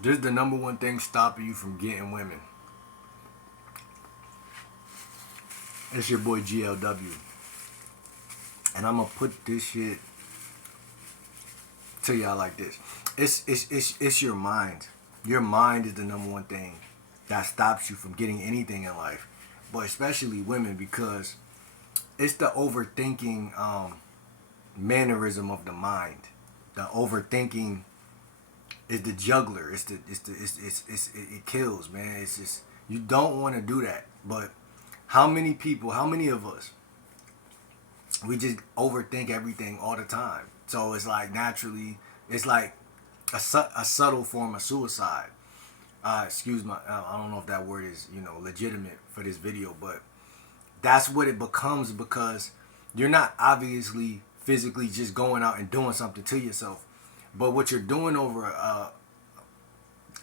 This is the number one thing stopping you from getting women. It's your boy GLW. And I'm gonna put this shit to y'all like this. It's your mind. Your mind is the number one thing that stops you from getting anything in life. But especially women, because it's the overthinking mannerism of the mind. The overthinking is the juggler. It kills, man. It's just, you don't want to do that. But how many people, how many of us, we just overthink everything all the time. So it's like naturally, it's like a subtle form of suicide. Excuse my, I don't know if that word is, legitimate for this video, but that's what it becomes, because you're not obviously physically just going out and doing something to yourself, but what you're doing over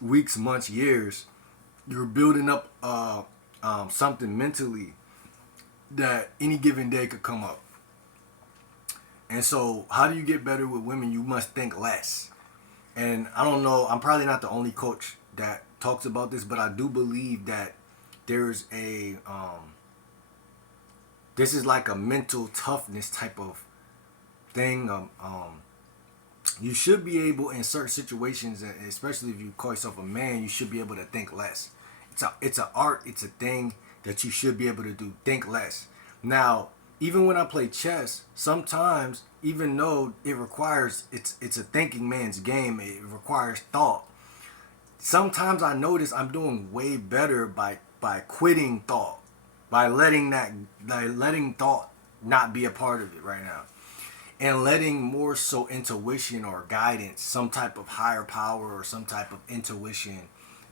weeks, months, years, you're building up something mentally that any given day could come up. And so, how do you get better with women? You must think less. And I don't know, I'm probably not the only coach that talks about this, but I do believe that there's this is like a mental toughness type of thing. You should be able, in certain situations, especially if you call yourself a man, you should be able to think less. It's a art. It's a thing that you should be able to do. Think less. Now, even when I play chess, sometimes, even though it requires, it's a thinking man's game. It requires thought. Sometimes I notice I'm doing way better by quitting thought, by letting thought not be a part of it right now, and letting more so intuition or guidance, some type of higher power or some type of intuition,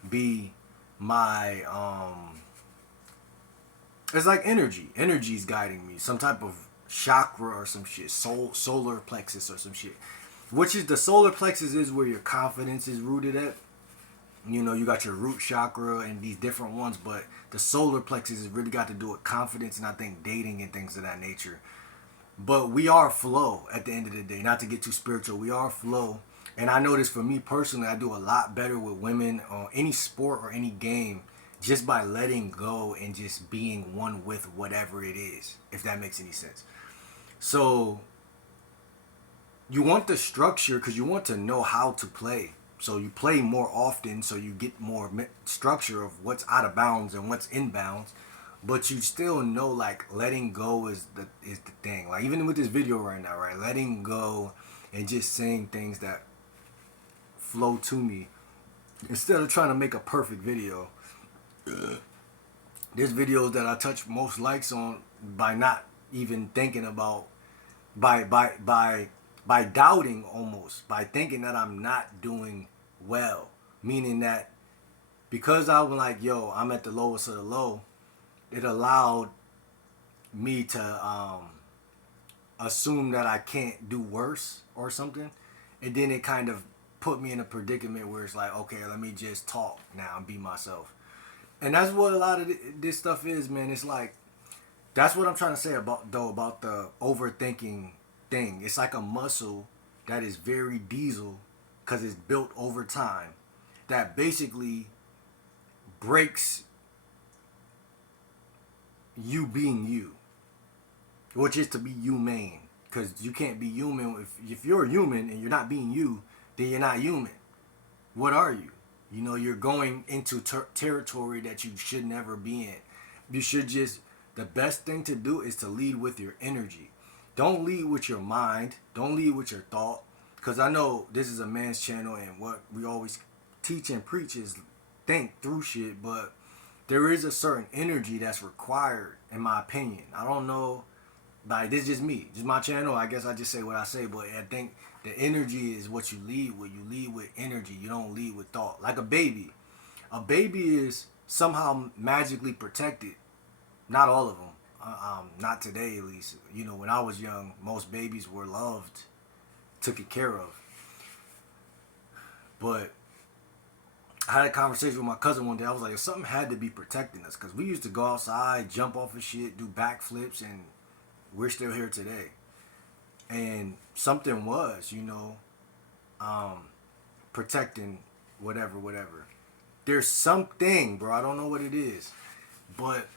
be my it's like energy's guiding me, some type of chakra or some shit, solar plexus or some shit, which is, the solar plexus is where your confidence is rooted at. You got your root chakra and these different ones, but the solar plexus has really got to do with confidence, and I think dating and things of that nature. But we are flow at the end of the day. Not to get too spiritual, we are flow. And I notice for me personally, I do a lot better with women on any sport or any game, just by letting go and just being one with whatever it is, if that makes any sense. So you want the structure because you want to know how to play. So you play more often, so you get more structure of what's out of bounds and what's in bounds. But you still know, like, letting go is the thing. Like, even with this video right now, right? Letting go and just saying things that flow to me, instead of trying to make a perfect video. There's videos that I touch most likes on by not even thinking about, by doubting, almost, by thinking that I'm not doing well, meaning that because I was like, yo, I'm at the lowest of the low, it allowed me to assume that I can't do worse or something, and then it kind of put me in a predicament where it's like, okay, let me just talk now and be myself. And that's what a lot of this stuff is, man. It's like, that's what I'm trying to say about the overthinking thing. It's like a muscle that is very diesel, because it's built over time, that basically breaks you being you, which is to be humane. Because you can't be human if you're human and you're not being you, then you're not human. What are you? You're going into territory that you should never be in. You should just, the best thing to do is to lead with your energy. Don't lead with your mind. Don't lead with your thought. Because I know this is a man's channel, and what we always teach and preach is think through shit, but there is a certain energy that's required, in my opinion. I don't know, like, this is just me, just my channel. I guess I just say what I say, but I think the energy is what you lead with. You lead with energy. You don't lead with thought. Like a baby. A baby is somehow magically protected. Not all of them. Not today, at least. When I was young, most babies were loved, taken care of. But I had a conversation with my cousin one day. I was like, something had to be protecting us, because we used to go outside, jump off of shit, do backflips, and we're still here today. And something was, um, protecting whatever, whatever. There's something, bro. I don't know what it is, but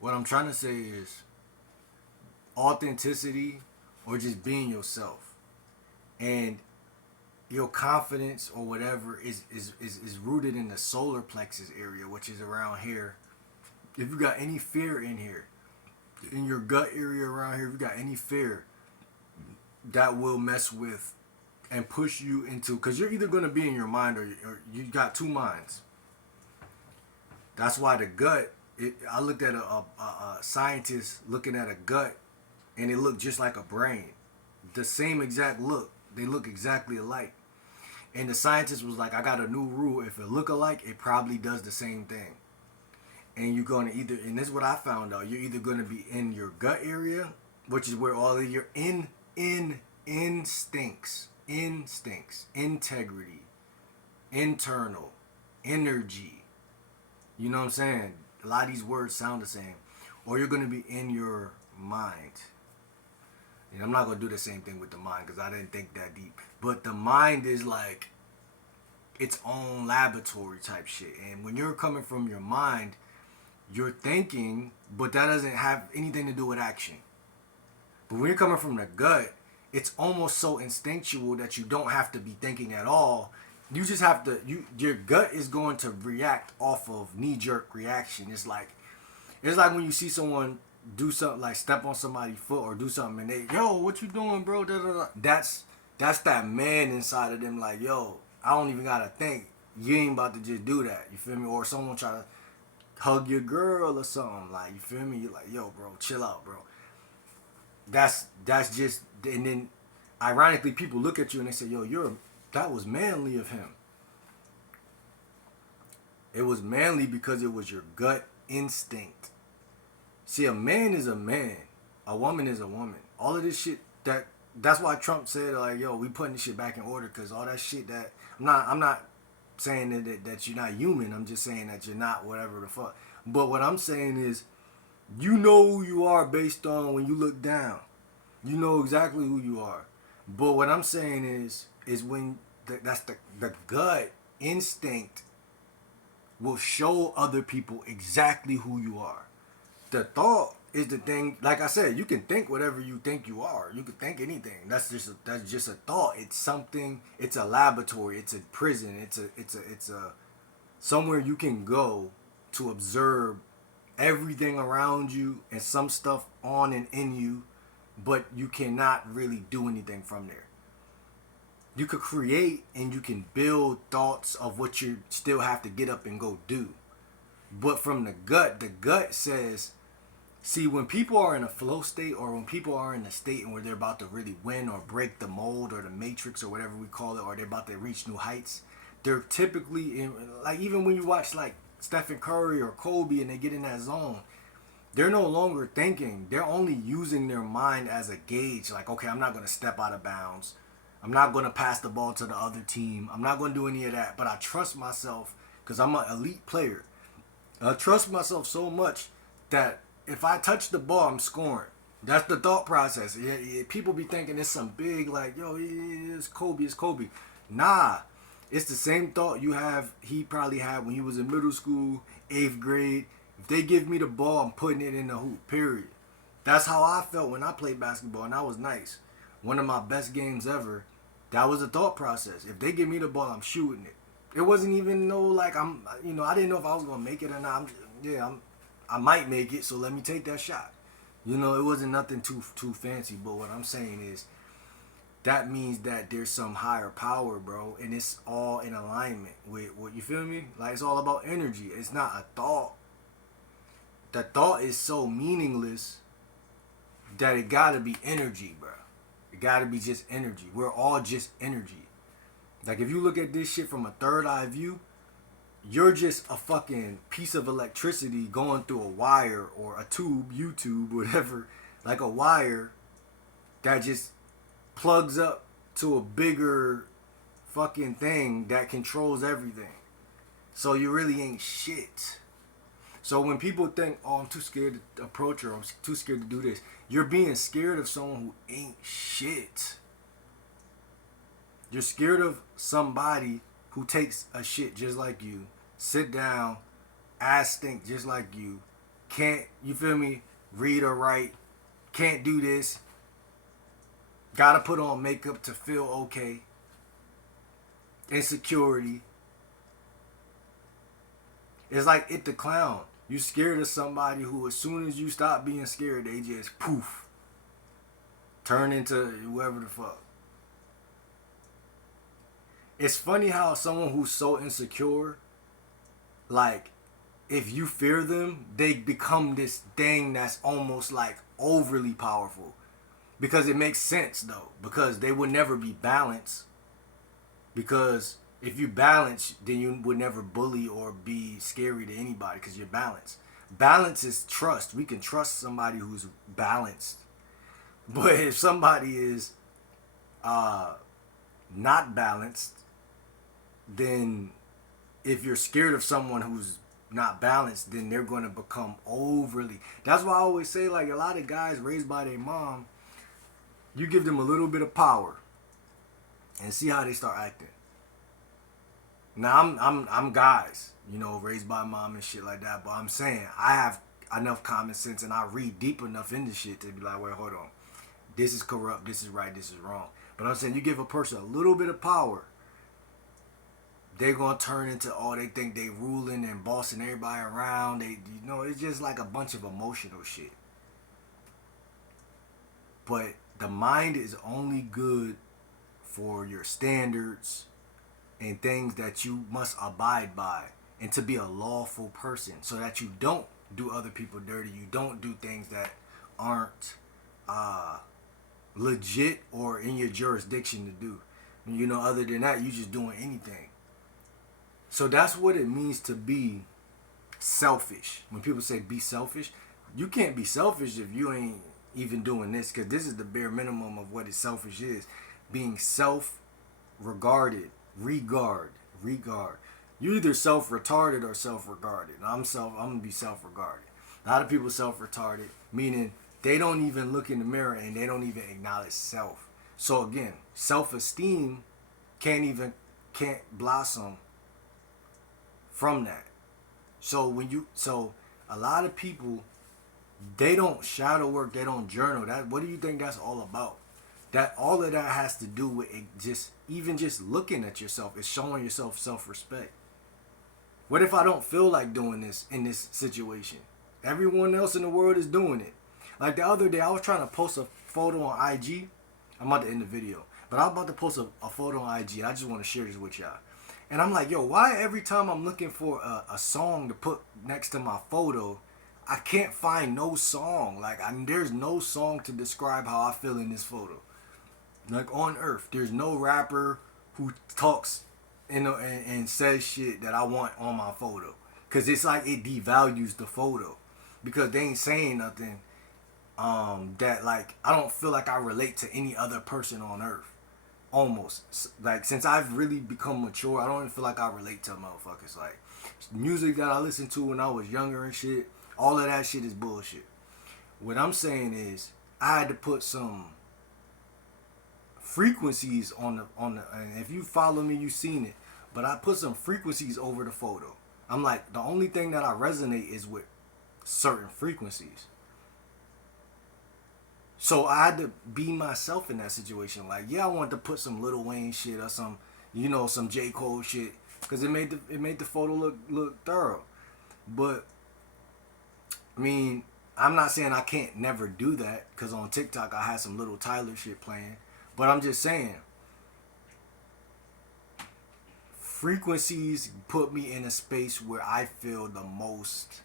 what I'm trying to say is authenticity or just being yourself, and your confidence or whatever is rooted in the solar plexus area, which is around here. If you got any fear in here, in your gut area around here, if you got any fear, that will mess with and push you into, because you're either going to be in your mind or you got two minds. That's why the gut, I looked at a scientist looking at a gut, and it looked just like a brain. The same exact look. They look exactly alike. And the scientist was like, I got a new rule. If it look alike, it probably does the same thing. And you're going to either, and this is what I found out, you're either going to be in your gut area, which is where all of your instincts, integrity, internal, energy, you know what I'm saying? A lot of these words sound the same. Or you're going to be in your mind. And I'm not going to do the same thing with the mind because I didn't think that deep. But the mind is like its own laboratory type shit. And when you're coming from your mind, you're thinking, but that doesn't have anything to do with action. But when you're coming from the gut, it's almost so instinctual that you don't have to be thinking at all. You just have to, your gut is going to react off of knee-jerk reaction. It's like when you see someone do something, like step on somebody's foot or do something, and they, yo, what you doing, bro? Da, da, da. That's that man inside of them, like, yo, I don't even gotta think. You ain't about to just do that. You feel me? Or someone try to hug your girl or something, like, you feel me? You're like, yo, bro, chill out, bro. That's just, and then ironically, people look at you and they say, yo, that was manly of him. It was manly because it was your gut instinct. See, a man is a man. A woman is a woman. All of this shit, that's why Trump said, like, yo, we putting this shit back in order, because all that shit that, I'm not saying that you're not human. I'm just saying that you're not whatever the fuck. But what I'm saying is, you know who you are based on when you look down. You know exactly who you are. But what I'm saying is when that's the gut instinct will show other people exactly who you are. The thought is the thing. Like I said, you can think whatever you think you are. You can think anything. That's just a thought. It's something. It's a laboratory. It's a prison. It's a somewhere you can go to observe everything around you and some stuff on and in you, but you cannot really do anything from there. You could create and you can build thoughts of what you still have to get up and go do. But from the gut says, see, when people are in a flow state, or when people are in a state where they're about to really win or break the mold or the matrix or whatever we call it, or they're about to reach new heights, they're typically in, like, even when you watch like Stephen Curry or Kobe and they get in that zone, they're no longer thinking. They're only using their mind as a gauge. Like, okay, I'm not going to step out of bounds. I'm not going to pass the ball to the other team. I'm not going to do any of that. But I trust myself because I'm an elite player. I trust myself so much that if I touch the ball, I'm scoring. That's the thought process. People be thinking it's some big, like, yo, it's Kobe, it's Kobe. Nah, it's the same thought he probably had when he was in middle school, 8th grade. If they give me the ball, I'm putting it in the hoop, period. That's how I felt when I played basketball, and I was nice. One of my best games ever. That was the thought process. If they give me the ball, I'm shooting it. It wasn't even like I didn't know if I was gonna make it or not. I might make it, so let me take that shot. It wasn't nothing too fancy. But what I'm saying is, that means that there's some higher power, bro, and it's all in alignment with what, you feel me? Like, it's all about energy. It's not a thought. The thought is so meaningless that it gotta be energy, bro. It gotta be just energy. We're all just energy. Like, if you look at this shit from a third eye view, you're just a fucking piece of electricity going through a wire or a tube, YouTube, whatever, like a wire that just plugs up to a bigger fucking thing that controls everything. So you really ain't shit. So when people think, oh, I'm too scared to approach her, I'm too scared to do this, you're being scared of someone who ain't shit. You're scared of somebody who takes a shit just like you, sit down, ass stink just like you, can't, you feel me, read or write, can't do this, gotta put on makeup to feel okay, insecurity. It's like It the Clown. You scared of somebody who, as soon as you stop being scared, they just poof, turn into whoever the fuck. It's funny how someone who's so insecure, like, if you fear them, they become this thing that's almost like overly powerful. Because it makes sense though. Because they would never be balanced. Because if you balance, then you would never bully or be scary to anybody because you're balanced. Balance is trust. We can trust somebody who's balanced. But if somebody is not balanced, then if you're scared of someone who's not balanced, then they're going to become overly. That's why I always say, like, a lot of guys raised by their mom, you give them a little bit of power and see how they start acting. Now I'm guys, you know, raised by mom and shit like that, but I'm saying I have enough common sense and I read deep enough into shit to be like, wait, hold on. This is corrupt, this is right, this is wrong. But I'm saying you give a person a little bit of power, they're gonna turn into, oh, they think they ruling and bossing everybody around. They, you know, it's just like a bunch of emotional shit. But the mind is only good for your standards and things that you must abide by, and to be a lawful person, so that you don't do other people dirty. You don't do things that aren't legit or in your jurisdiction to do. You know, other than that, you just doing anything. So that's what it means to be selfish. When people say be selfish, you can't be selfish if you ain't even doing this, because this is the bare minimum of what it selfish is. Being self-regarded, regard. You either self-retarded or self-regarded. I'm gonna be self-regarded. A lot of people self-retarded, meaning they don't even look in the mirror and they don't even acknowledge self. So again, self-esteem can't blossom from that. So a lot of people, they don't shadow work, they don't journal. That, what do you think that's all about? That all of that has to do with it, just looking at yourself is showing yourself self-respect. What if I don't feel like doing this in this situation? Everyone else in the world is doing it. Like the other day, I was trying to post a photo on IG. I'm about to end the video, but I was about to post a photo on IG. I just want to share this with y'all. And I'm like, yo, why every time I'm looking for a song to put next to my photo, I can't find no song. Like, there's no song to describe how I feel in this photo. Like, on earth, there's no rapper who talks and says shit that I want on my photo. Because it's like it devalues the photo. Because they ain't saying nothing that, like, I don't feel like I relate to any other person on earth. Almost. Like, since I've really become mature, I don't even feel like I relate to motherfuckers. Like, music that I listened to when I was younger and shit, all of that shit is bullshit. What I'm saying is, I had to put some frequencies on the and if you follow me, you've seen it. But I put some frequencies over the photo. I'm like, the only thing that I resonate is with certain frequencies. So I had to be myself in that situation. Like, yeah, I wanted to put some Lil Wayne shit or some, you know, some J. Cole shit, because it made the photo look thorough. But I mean, I'm not saying I can't never do that, because on TikTok I had some Little Tyler shit playing. But I'm just saying, frequencies put me in a space where I feel the most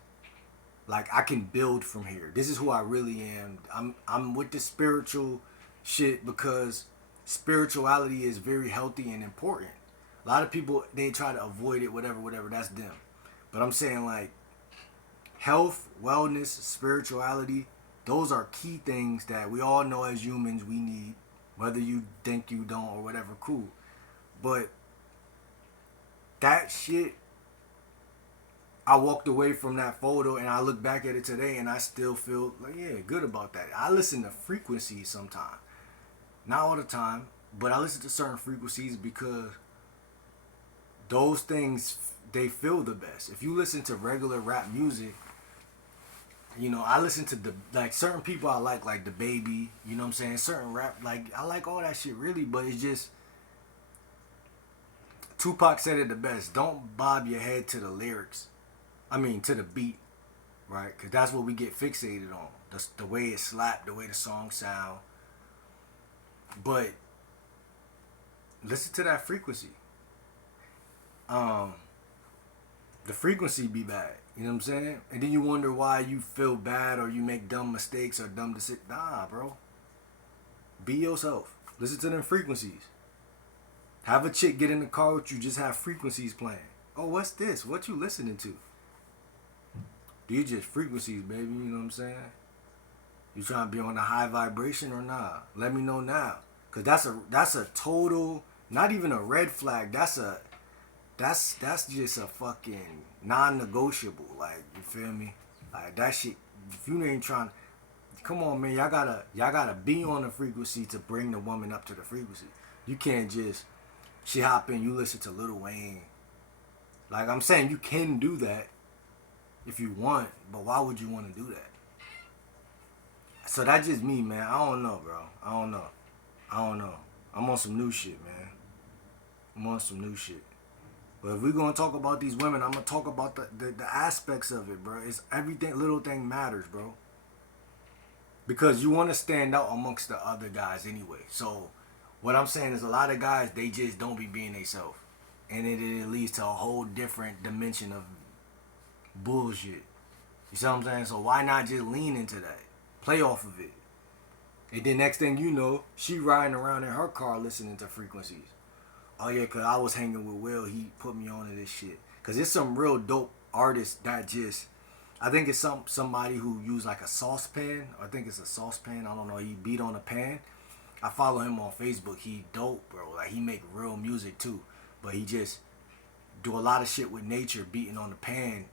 like I can build from here. This is who I really am. I'm with the spiritual shit because spirituality is very healthy and important. A lot of people, they try to avoid it, whatever, that's them. But I'm saying, like, health, wellness, spirituality, those are key things that we all know as humans we need. Whether you think you don't or whatever, cool. But that shit, I walked away from that photo and I look back at it today and I still feel like, yeah, good about that. I listen to frequencies sometimes. Not all the time. But I listen to certain frequencies because those things, they feel the best. If you listen to regular rap music, you know, I listen to the, like, certain people I like the baby, you know what I'm saying? Certain rap, like, I like all that shit really, but it's just, Tupac said it the best. Don't bob your head to the lyrics. I mean, to the beat, right? Because that's what we get fixated on. The way it slapped, the way the song sound. But listen to that frequency. Um, the frequency be bad. You know what I'm saying? And then you wonder why you feel bad or you make dumb mistakes or dumb decisions. Nah, bro. Be yourself. Listen to them frequencies. Have a chick get in the car with you, just have frequencies playing. Oh, what's this? What you listening to? These just frequencies, baby. You know what I'm saying? You trying to be on a high vibration or not? Let me know now. Cause that's a total, not even a red flag. That's just a fucking non-negotiable. Like, you feel me? Like, that shit. If you ain't trying, come on, man. Y'all gotta be on the frequency to bring the woman up to the frequency. You can't just, she hop in, you listen to Lil Wayne. Like, I'm saying, you can do that if you want, but why would you want to do that? So that's just me, man. I don't know, bro. I don't know. I'm on some new shit, man. I'm on some new shit. But if we're gonna talk about these women, I'm gonna talk about the aspects of it, bro. It's everything, little thing matters, bro. Because you want to stand out amongst the other guys anyway. So what I'm saying is, a lot of guys, they just don't be being themselves, and it leads to a whole different dimension of bullshit. You see what I'm saying? So why not just lean into that, play off of it, and then next thing you know, she riding around in her car listening to frequencies. Oh yeah, cause I was hanging with Will, he put me on to this shit. Cause it's some real dope artists that just, I think it's somebody who used like a saucepan. I think it's a saucepan. I don't know. He beat on a pan. I follow him on Facebook. He dope, bro. Like, he make real music too, but he just do a lot of shit with nature, beating on the pan,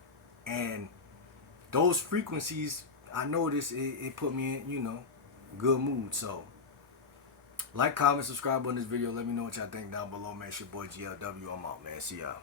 and those frequencies, I noticed it put me in, good mood. So, like, comment, subscribe on this video. Let me know what y'all think down below, man. It's your boy GLW. I'm out, man. See y'all.